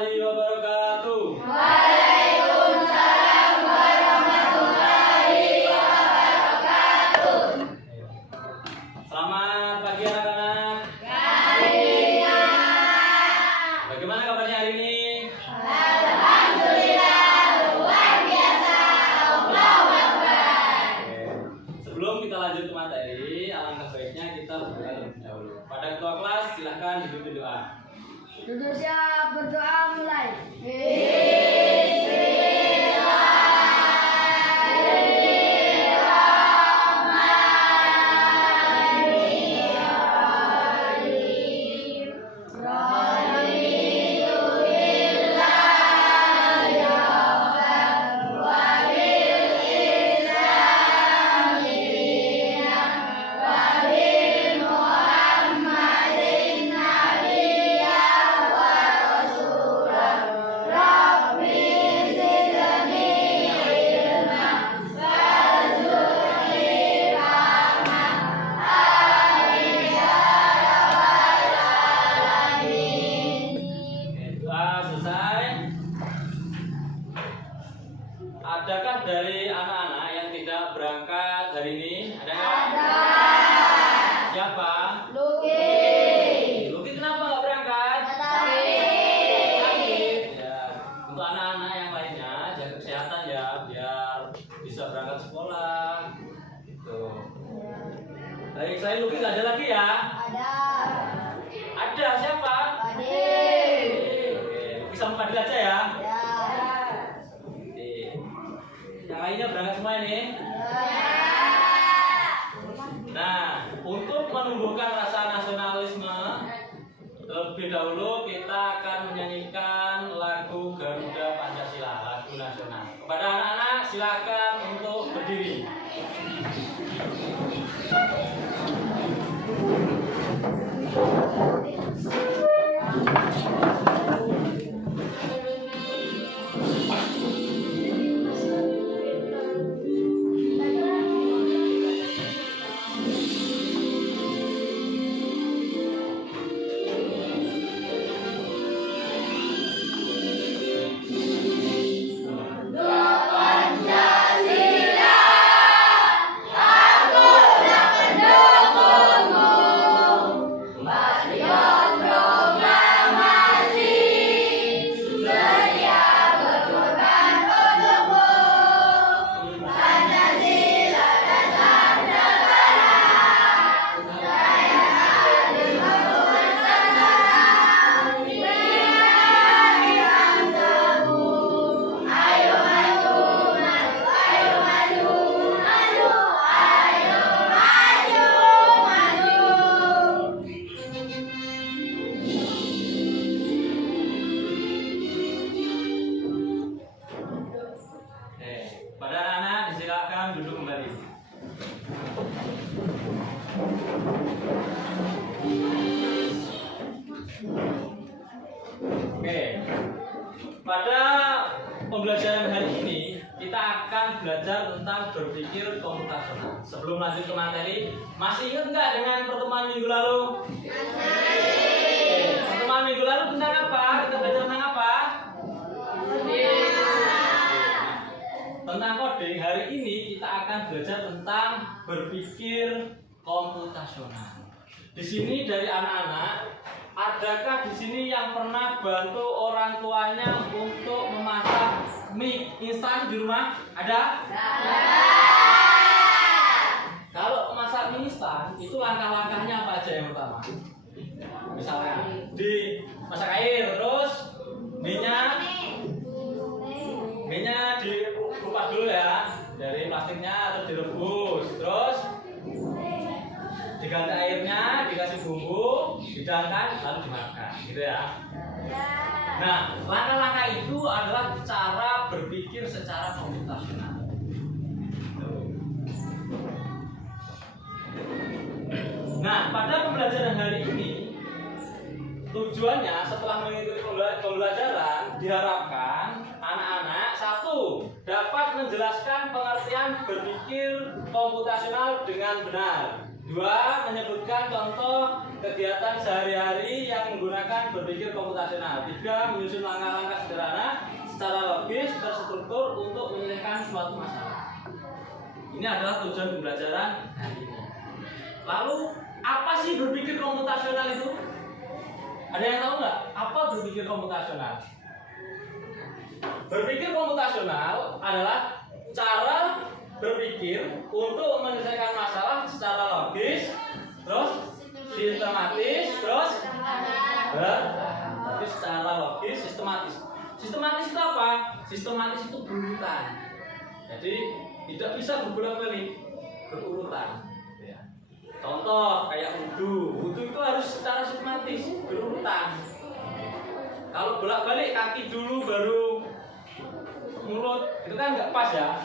warahmatullahi wabarakatuh. Waalaikumsalam warahmatullahi wabarakatuh. Selamat pagi anak-anak. Bagaimana kabarnya hari ini? Alhamdulillah luar biasa. Allahu Akbar. Sebelum kita lanjut ke materi, alangkah baiknya kita berdoa terlebih dahulu. Pada ketua kelas silahkan dipimpin doa. Duduk siap, berdoa mulai. Doa selesai. Adakah dari anak-anak yang tidak berangkat hari ini? Ada nggak? Siapa? Luki kenapa nggak berangkat? Sakit. Ya. Untuk anak-anak yang lainnya jaga kesehatan ya, biar bisa berangkat sekolah. Gitu. Baik, saya Luki nggak ada lagi ya? Ada siapa? Oke, Luki sama Fadil aja ya. Oke. Yang lainnya berangkat semua ini. Nah, untuk menumbuhkan rasa nasionalisme, terlebih dahulu kita akan menyanyikan lagu Garuda Pancasila, lagu nasional. Kepada anak-anak silakan untuk berdiri. Pada anak-anak disilakan duduk kembali. Oke. Pada pembelajaran hari ini kita akan belajar tentang berpikir komputasional. Sebelum lanjut ke materi, masih ingat nggak dengan pertemuan minggu lalu? Masih. Pertemuan minggu lalu tentang apa? Kita belajar tentang apa? Tentang coding. Hari ini kita akan belajar tentang berpikir komputasional. Di sini dari anak-anak, adakah di sini yang pernah bantu orang tuanya untuk memasak mie instan di rumah? Ada? Kalau memasak mie instan, itu langkah-langkahnya apa aja yang pertama? Misalnya dimasak air, terus mie-nya dikupas dulu ya, dari plastiknya, terus direbus, terus diganti airnya, dikasih bumbu, didangkan, lalu dimakan, gitu ya. Nah, langkah-langkah itu adalah cara berpikir secara komputasional. Nah, pada pembelajaran hari ini, tujuannya setelah mengikuti pembelajaran diharapkan anak-anak satu dapat menjelaskan pengertian berpikir komputasional dengan benar. Dua, menyebutkan contoh kegiatan sehari-hari yang menggunakan berpikir komputasional. Tiga, menyusun langkah-langkah sederhana secara logis terstruktur untuk menyelesaikan suatu masalah. Ini adalah tujuan pembelajaran hari ini. Lalu, apa sih berpikir komputasional itu? Ada yang tahu nggak? Apa berpikir komputasional? Berpikir komputasional adalah cara berpikir untuk menyelesaikan masalah secara logis, terus sistematis, terus tapi secara logis, sistematis. Sistematis itu apa? Sistematis itu berurutan. Jadi tidak bisa berbolak-balik, berurutan. Ya. Contoh kayak wudhu itu harus secara sistematis, berurutan. Kalau bolak-balik kaki dulu baru mulut, itu kan nggak pas ya.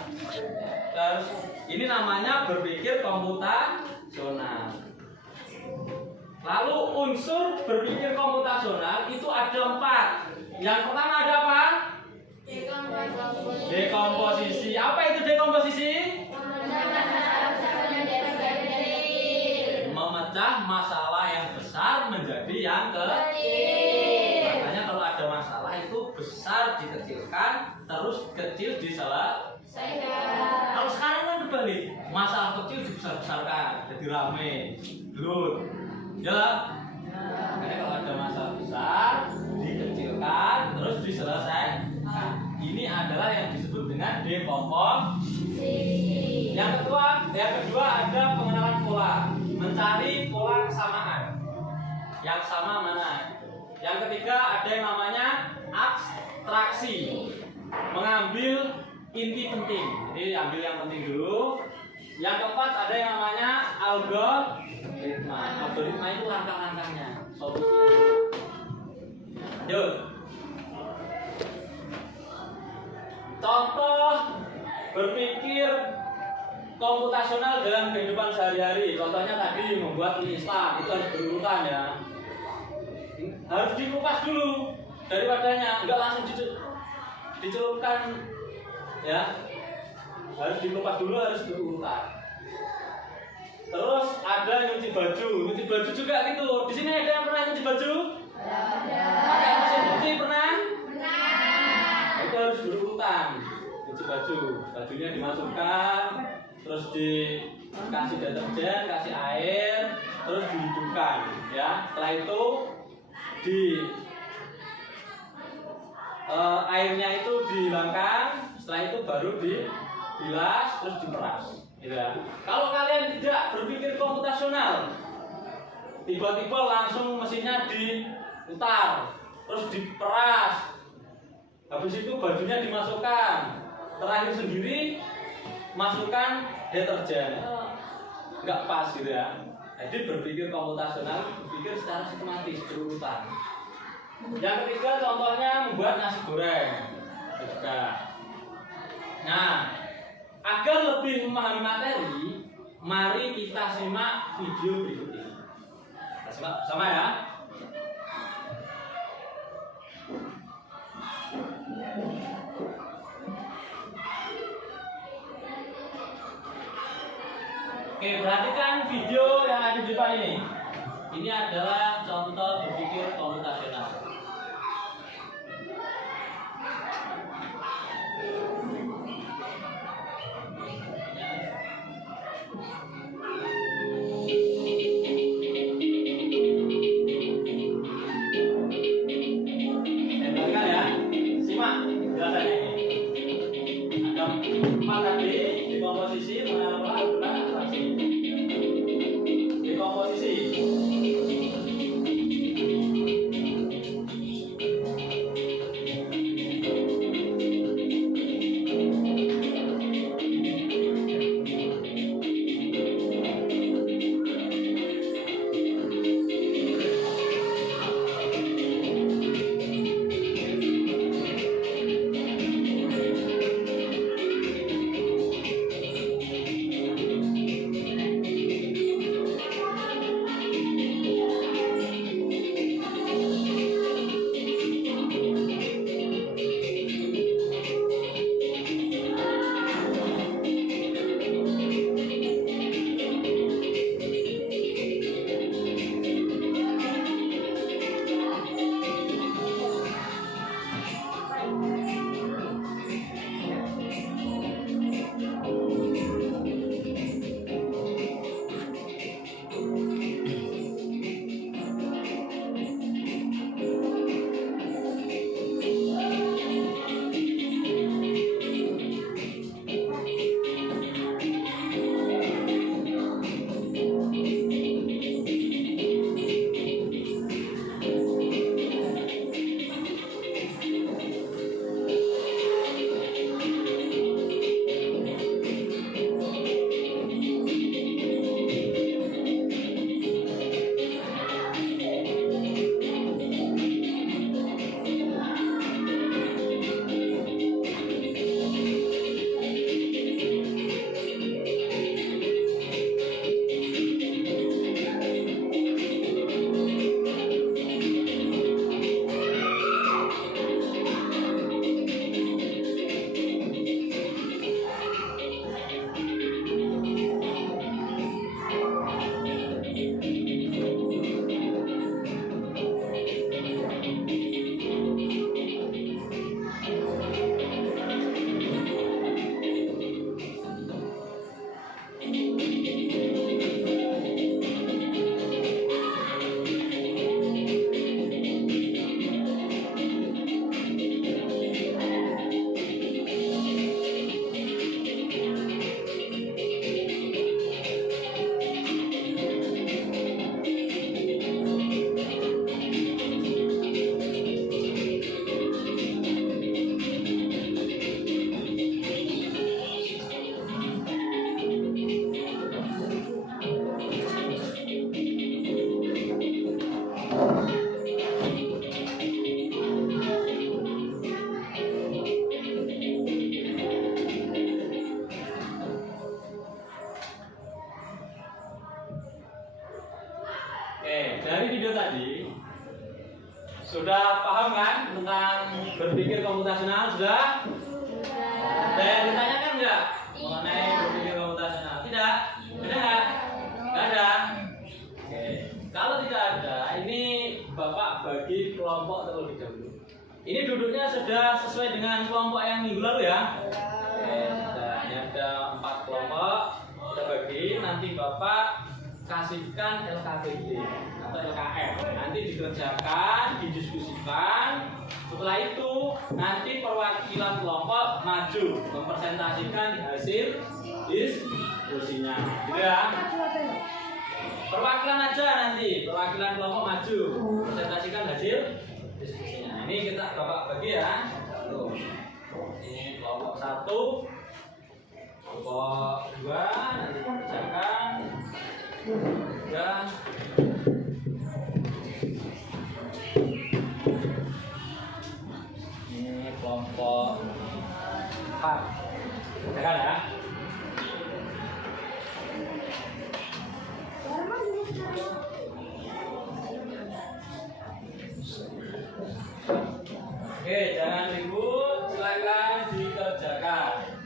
Terus ini namanya berpikir komputasional. Lalu unsur berpikir komputasional itu ada 4. Yang pertama ada apa? Dekomposisi. Apa itu dekomposisi? Memecah masalah yang besar menjadi yang kecil. Makanya kalau ada masalah itu besar dikecilkan, terus kecil diselesaikan. Kalau sekarang kan kebalik, masalah kecil dibesar-besarkan, jadi rame, gelut, ya. Makanya kalau ada masalah besar dikecilkan, terus diselesaikan. Ini adalah yang disebut dengan dekomposisi. Yang kedua ada pengenalan pola, mencari pola kesamaan. Yang sama mana? Yang ketiga ada yang namanya abstraksi, mengambil inti penting. Jadi ambil yang penting dulu. Yang keempat ada yang namanya algoritma. Algoritma itu langkah-langkahnya, solusi. Yuk. Contoh berpikir komputasional dalam kehidupan sehari-hari. Contohnya tadi membuat mie instan, itu harus berurutan ya. Harus dikupas dulu daripadanya, enggak langsung dicelupkan ya. Harus dikupas dulu, harus berurutan. Terus ada nyuci baju juga gitu. Di sini ada yang pernah nyuci baju? Ada. Pakai mesin cuci pernah? Pernah. Itu harus berurutan. Nyuci baju, bajunya dimasukkan, terus dikasih deterjen, kasih air, terus dihidupkan ya. Setelah itu airnya itu dihilangkan, setelah itu baru dibilas, terus diperas gitu ya. Kalau kalian tidak berpikir komputasional, tiba-tiba langsung mesinnya diputar, terus diperas, habis itu bajunya dimasukkan, terakhir sendiri masukkan deterjen, nggak pas gitu ya. Jadi berpikir komputasional, berpikir secara sistematis, berurutan. Yang ketiga contohnya membuat nasi goreng juga. Nah, agar lebih memahami materi, mari kita simak video berikut ini. Kita simak bersama ya. Oke, perhatikan video yang ada di depan ini. Ini adalah contoh berpikir komputasional. Dengarkan ya, simak penjelasannya ini. Ada 4 tadi, dekomposisi, mengenal pola, algoritma, abstraksi. Dekomposisi. Oke, dari video tadi sudah paham kan tentang berpikir komputasional? Sudah? Ada yang ditanyakan nggak mengenai berpikir komputasional? Tidak? Ada nggak? Nggak ada? Oke, kalau tidak ada, ini Bapak bagi kelompok terlebih dahulu. Ini duduknya sudah sesuai dengan kelompok yang minggu lalu ya? Oke, ini ada 4 kelompok. Kita bagi, nanti Bapak kasihkan LKPD atau LKM, nanti dikerjakan, didiskusikan. Setelah itu nanti perwakilan kelompok maju mempresentasikan hasil diskusinya, gitu ya. Perwakilan aja nanti, perwakilan kelompok maju presentasikan hasil diskusinya. Ini kita Bapak bagi ya. Tuh. Ini kelompok 1, kelompok 2 nanti dikerjakan. Ya. Ini kelompok 4. Jangan ya. Oke, jangan ribut, silakan dikerjakan.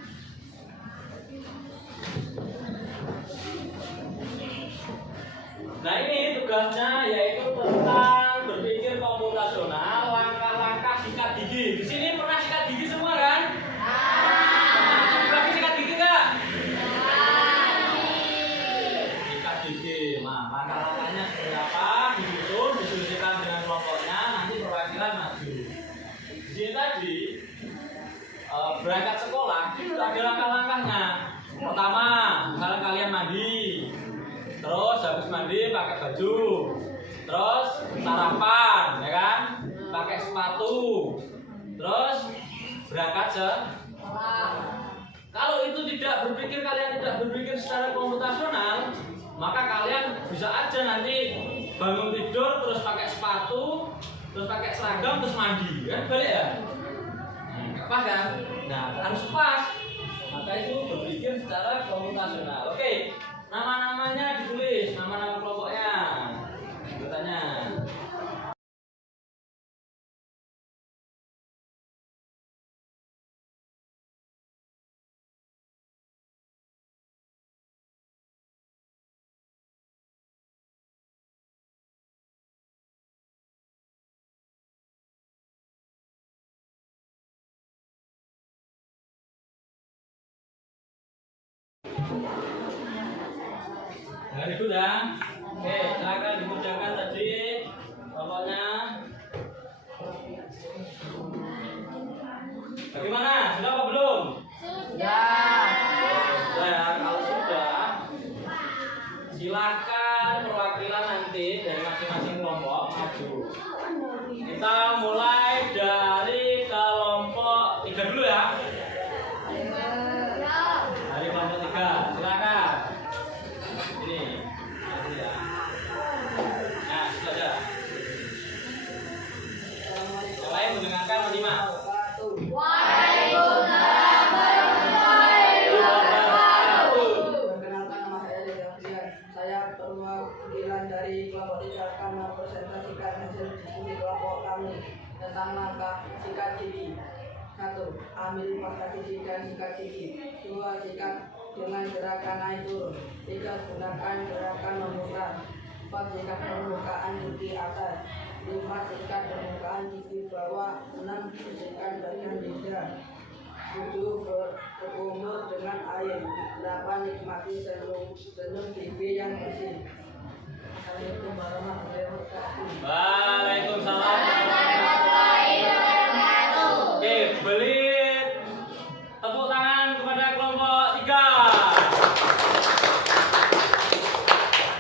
Nah, ini tugasnya yaitu tentang berpikir komputasional, langkah-langkah sikat gigi. Di sini pernah sikat gigi semua kan? Lagi sikat gigi nggak? Sikat gigi. Nah, langkah-langkahnya seperti apa? Disusun, diskusikan dengan kelompoknya. Nanti perwakilan maju. Di sini tadi berangkat sekolah itu ada langkah-langkahnya. Pertama, misalnya kalian mandi. Terus habis mandi pakai baju, terus sarapan, ya kan? Pakai sepatu, terus berangkat sekolah. Kalau itu tidak berpikir, kalian tidak berpikir secara komputasional, maka kalian bisa aja nanti bangun tidur, terus pakai sepatu, terus pakai seragam, terus mandi, kan? Balik ya? Nah, pas kan? Nah, harus pas. Maka itu berpikir secara komputasional. Oke. Nama-namanya ditulis, nama-nama kelompoknya. Bertanya. Jangan ribut ya. Oke, silakan dikerjakan tadi kelompoknya. Bagaimana? Sudah apa belum? Sudah. Sudah ya. Kalau sudah, silakan perwakilan nanti dari masing-masing kelompok maju. Kita mulai dari kelompok 3 dulu ya. Dari kelompok 3, silakan. Ini, ya. Nah, sudah. Yang lain mendengarkan menyimak. Waalaikumsalam warahmatullahi wabarakatuh. Perkenalkan, nama saya Dede Alfian. Saya perwakilan dari kelompok 3 akan mempresentasikan hasil diskusi kelompok kami tentang langkah sikat gigi. 1. Ambil pasta gigi dan sikat gigi. 2. Sikat dengan gerakan naik turun. 3. Gunakan gerakan memutar. 4. Sikat permukaan gigi atas. 5. Sikat permukaan gigi bawah. 6. Bersihkan bagian lidah. 7. Berkumur dengan air. 8. Nikmati senyum gigi yang bersih. Assalamualaikum warahmatullahi wabarakatuh. Waalaikumsalam. Oke, beli tepuk tangan kepada kelompok 3.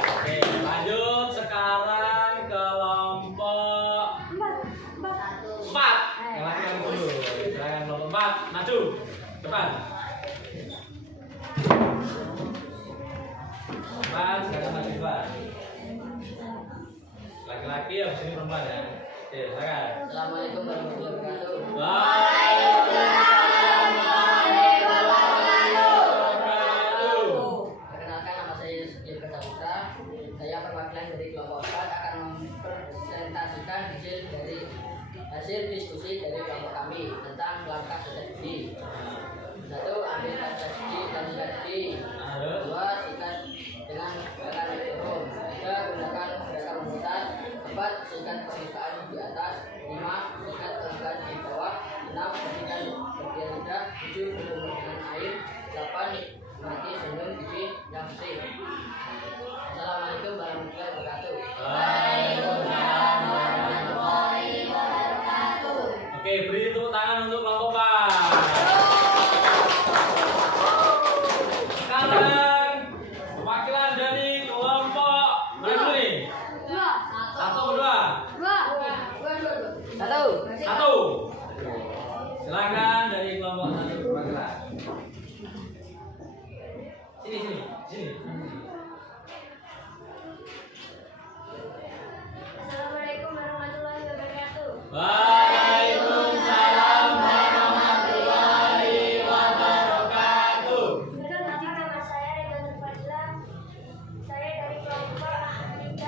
Oke, lanjut sekarang kelompok 4. Yang laki-laki dulu. Silakan kelompok 4 maju depan. Depan, silakan maju depan. laki-laki, habis ini perempuan ya. Oke, silakan. Assalamualaikum warahmatullahi wabarakatuh. Waalaikumsalam warahmatullahi wabarakatuh. Perkenalkan, nama saya Sugeng Putra. Saya perwakilan dari kelompok 4 akan mempresentasikan hasil diskusi dari kelompok kami tentang langkah strategi. 1. Ambil strategi dan strategi. 2. Sikat dengan gerakan naik turun. 3. Gunakan gerakan memutar. 4. Sikat permukaan di atas. 5. Sikat permukaan di bawah. 6. Sikat bagian tidak. 7. Berkumpul dengan air. 8. Mati senyum gigi yang bersih. Assalamualaikum warahmatullahi wabarakatuh. Waalaikumsalam warahmatullahi wabarakatuh. Oke, beri tepuk tangan untuk kelompok Pak. Sekarang perwakilan dari kelompok berapa nih? 1 atau 2? 1. Silakan dari kelompok 1 perwakilan. Sini. Assalamualaikum warahmatullahi wabarakatuh. Waalaikumsalam warahmatullahi wabarakatuh. Perkenalkan, nama saya Ridwan Fadila. Saya dari kelompok 3.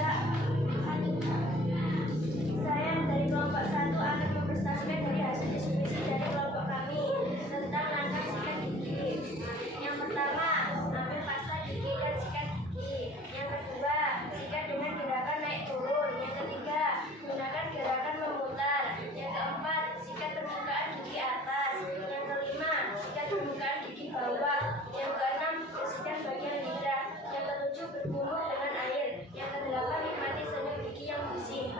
Saya dari kelompok 1 akan mempresentasikan dari hasil diskusi dari kelompok kami tentang langkah sikat gigi. Yang pertama, ambil pasta gigi dan sikat gigi. Yang kedua, sikat dengan gerakan naik turun. Yang ketiga, gunakan gerakan memutar. Yang keempat, sikat permukaan gigi atas. Yang kelima, sikat permukaan gigi bawah. Yang keenam, sikat bagian lidah. Yang ketujuh, berkumur dengan air. Yang kedelapan, nikmati senyum gigi yang bersih.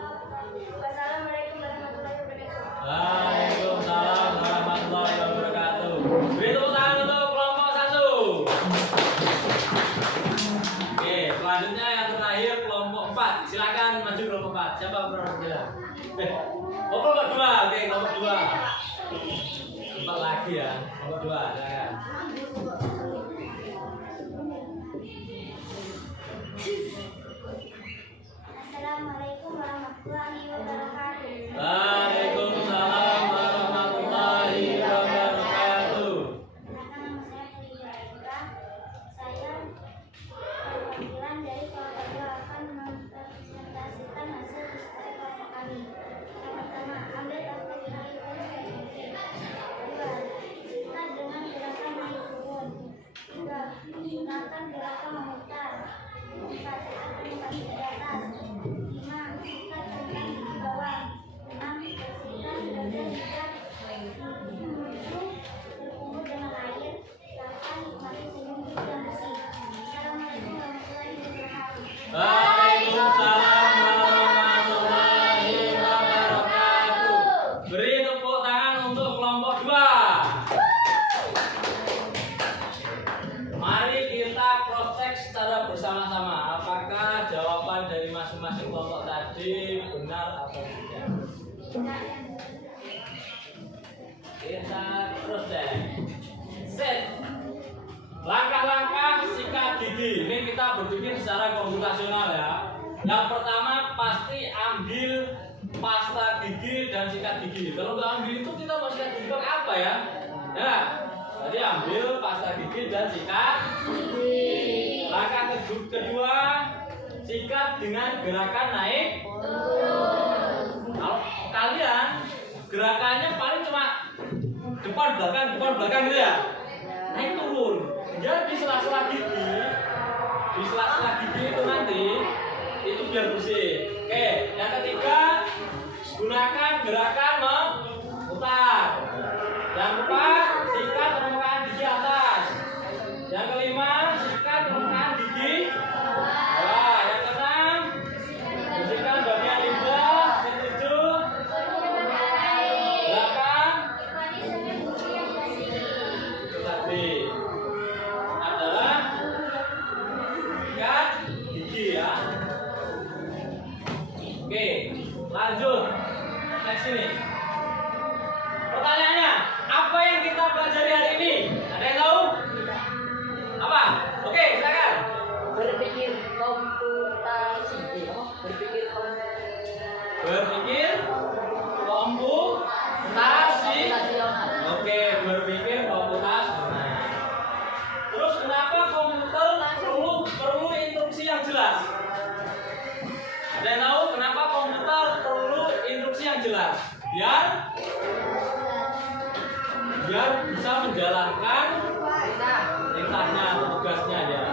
Wassalamualaikum warahmatullahi wabarakatuh. Waalaikumsalam warahmatullahi wabarakatuh. Beri tepuk tangan untuk kelompok 1. Oke, selanjutnya yang terakhir kelompok 4. Silakan maju kelompok 4. Siapa perwakilan? Kelompok 2. Oke, kelompok 2. 4 lagi ya. Kelompok 2, silakan. Assalamualaikum warahmatullahi wabarakatuh. Waalaikumsalam warahmatullahi wabarakatuh. Nama saya Fadila Eka. Saya perwakilan dari kelompok 2 akan mempresentasikan hasil diskusi kelompok kami. Yang pertama, ambil pasta gigi dan sikat gigi. 2. Sikat dengan gerakan naik turun. 3. Gunakan gerakan memutar. 4. Sikat permukaan gigi atas. 5. Sikat permukaan gigi bawah. 6. Bersihkan bagian lidah. 7. Berkumur dengan air. 8. Nikmati senyum gigi yang bersih. Assalamualaikum warahmatullahi wabarakatuh. Waalaikumsalam warahmatullahi wabarakatuh. Beri tepuk tangan untuk kelompok 2. Mari kita cross check secara bersama-sama. Apakah jawaban dari masing-masing kelompok tadi benar atau tidak? Kita cross check. Set. Langkah-langkah sikat gigi. Ini kita berpikir secara komputasional ya. Yang pertama pasti ambil pasta gigi dan sikat gigi. Kalau nggak ambil itu kita mau sikat gigi pakai apa ya? Ya. Jadi ambil pasta gigi dan sikat gigi. Langkah kedua, sikat dengan gerakan naik turun. Kalau kalian gerakannya paling cuma depan belakang gitu ya. Naik turun. Jadi sela-sela gigi, di sela-sela gigi itu nanti itu biar bersih. Oke, yang ketiga gunakan gerakan memutar. Yang keempat, sikat permukaan gigi atas. Yang kelima, sikat permukaan gigi bawah. Yang keenam, bersihkan bagian lidah. Yang ketujuh, 8 tadi adalah sikat gigi ya. Oke, lanjut. Next ini. Pertanyaannya, apa yang kita pelajari hari ini? Ada yang tahu? Apa? Oke, silakan. Berpikir komputasi. Berpikir Berpikir komputasi. Oke, berpikir komputasional. Terus kenapa komputer perlu instruksi yang jelas? Ada yang tahu kenapa komputer perlu instruksi yang jelas? Biar bisa menjalankan perintahnya atau tugasnya ya.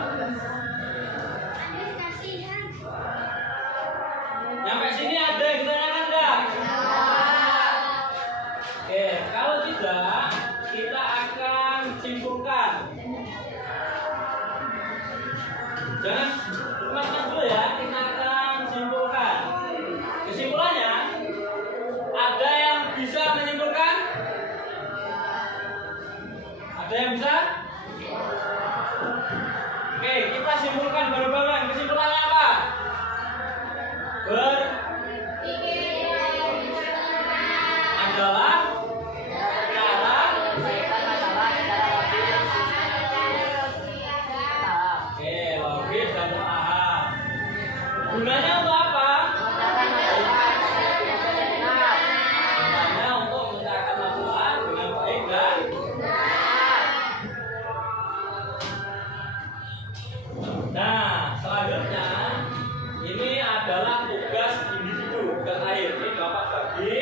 Sampai sini ada yang ditanyakan enggak? Oke, kalau tidak kita akan simpulkan. Jangan lupakan dulu ya, kita akan simpulkan. Kesimpulannya, ada yang bisa menyimpulkan? Ada yang bisa? Oke, kita simpulkan bareng-bareng. Kesimpulannya apa? Adalah cara logis dan paham. Gunanya untuk apa? Gunanya untuk mencatat laporan dengan baik dan nah, selanjutnya ini adalah tugas individu tugas akhir. Ini Bapak bagi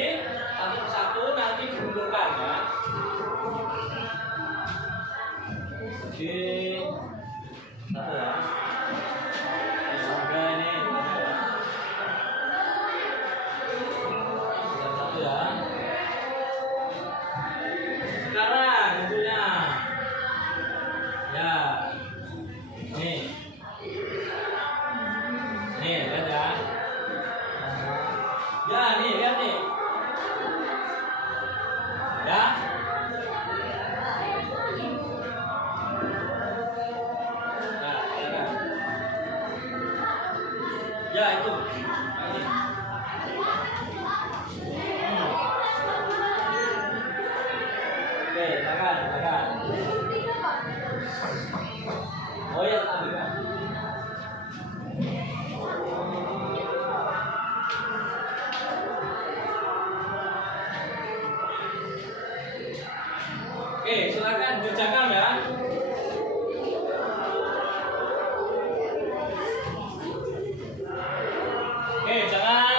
satu persatu nanti dikumpulkan ya. Oke, satu ya. Semoga ini satu ya. Sekarang tentunya ya. Nih, lihat ya. Ya, nih, lihat nih. Ya. Ya, itu. Ini. Oke, silakan. Oh ya, tadi kan. Oke, silakan kerjakan ya. Oke, jangan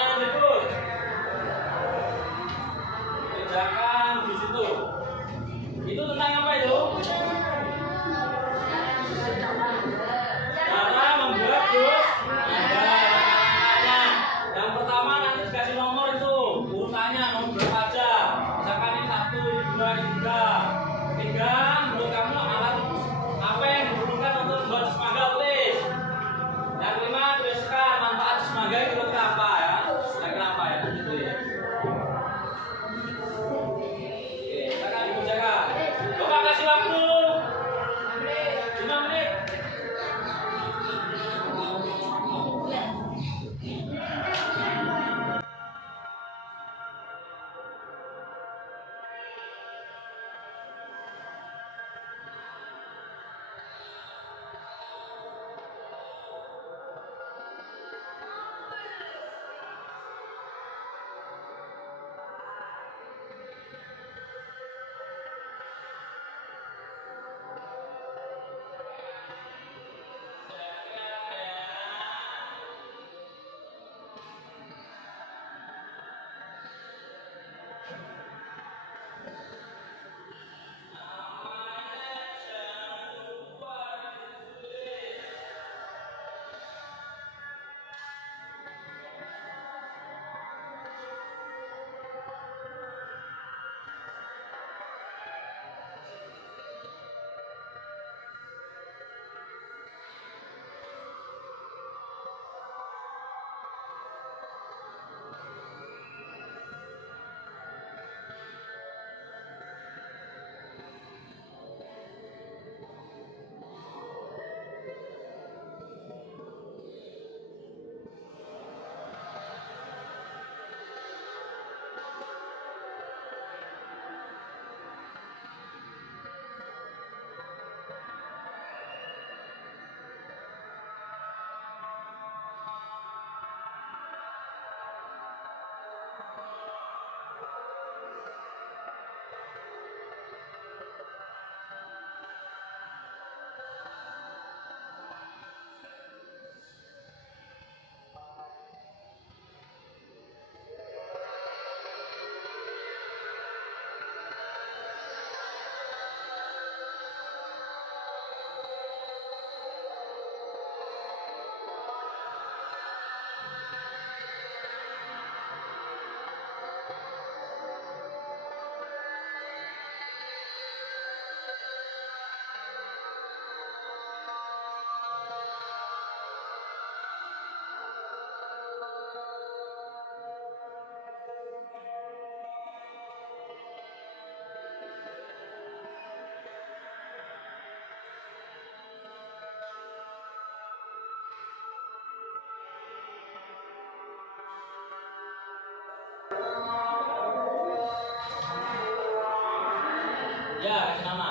Ya, kasih nama.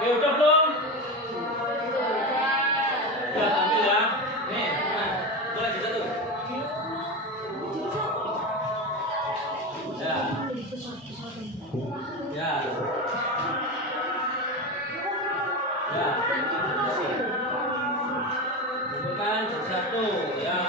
Oke, udah belum? Udah, ambil ya. Nih, nah, itu lagi satu. Ya. Ya. Ya. Bukan satu yang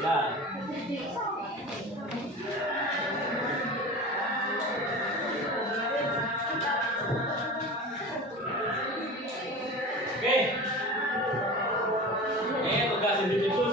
ya. Oke. Ini tugas individu